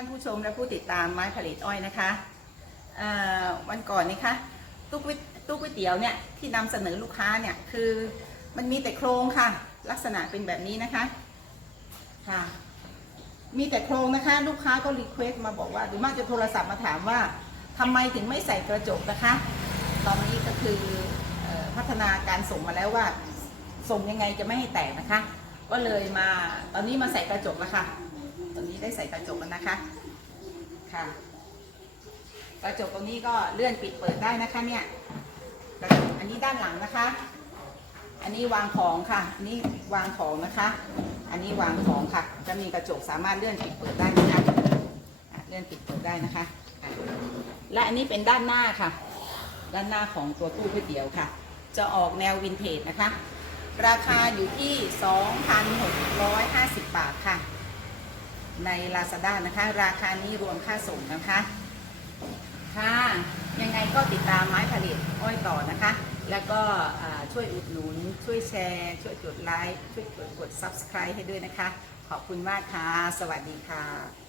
ท่านผู้ชมและผู้ติดตามไม้ผลิตอ้อยนะคะวันก่อนนี่คะตู้ก๋วยตู้ก๋วยเตี๋ยวเนี่ยที่นำเสนอลูกค้าเนี่ยคือมันมีแต่โครงค่ะ ลักษณะเป็นแบบนี้นะคะค่ะมีแต่โครงนะคะ ลูกค้าก็รีเควสต์มาบอกว่าหรือมากจะโทรศัพท์มาถามว่าทำไมถึงไม่ใส่กระจกนะคะ ตอนนี้ก็คือเออพัฒนาการส่งมาแล้วว่าส่งยังไงจะไม่ให้แตกนะคะ ก็เลยมาตอนนี้มาใส่กระจกแล้วค่ะ ตอนนี้ได้ใส่กระจกแล้วนะคะ ค่ะ กระจกตรงนี้ก็เลื่อนปิดเปิดได้นะคะเนี่ย กระจกอันนี้ด้านหลังนะคะ อันนี้วางของค่ะ อันนี้วางของนะคะ อันนี้วางของค่ะ จะมีกระจกสามารถเลื่อนปิดเปิดได้นะคะเลื่อนปิดเปิดได้นะคะอะและอันนี้เป็นด้านหน้าค่ะ ด้านหน้าของตัวตู้ก๋วยเตี๋ยวค่ะ จะออกแนววินเทจนะคะ ราคาอยู่ที่ 2,650 บาทค่ะ ใน Lazada นะคะ ราคานี้รวมค่าส่งนะคะ ค่ะ ยังไงก็ติดตามไม้ผลิตอ้อยต่อนะคะ แล้วก็ช่วยอุดหนุน ช่วยแชร์ ช่วยกดไลค์ ช่วยกดกด subscribe ให้ด้วยนะคะ ขอบคุณมากค่ะ สวัสดีค่ะ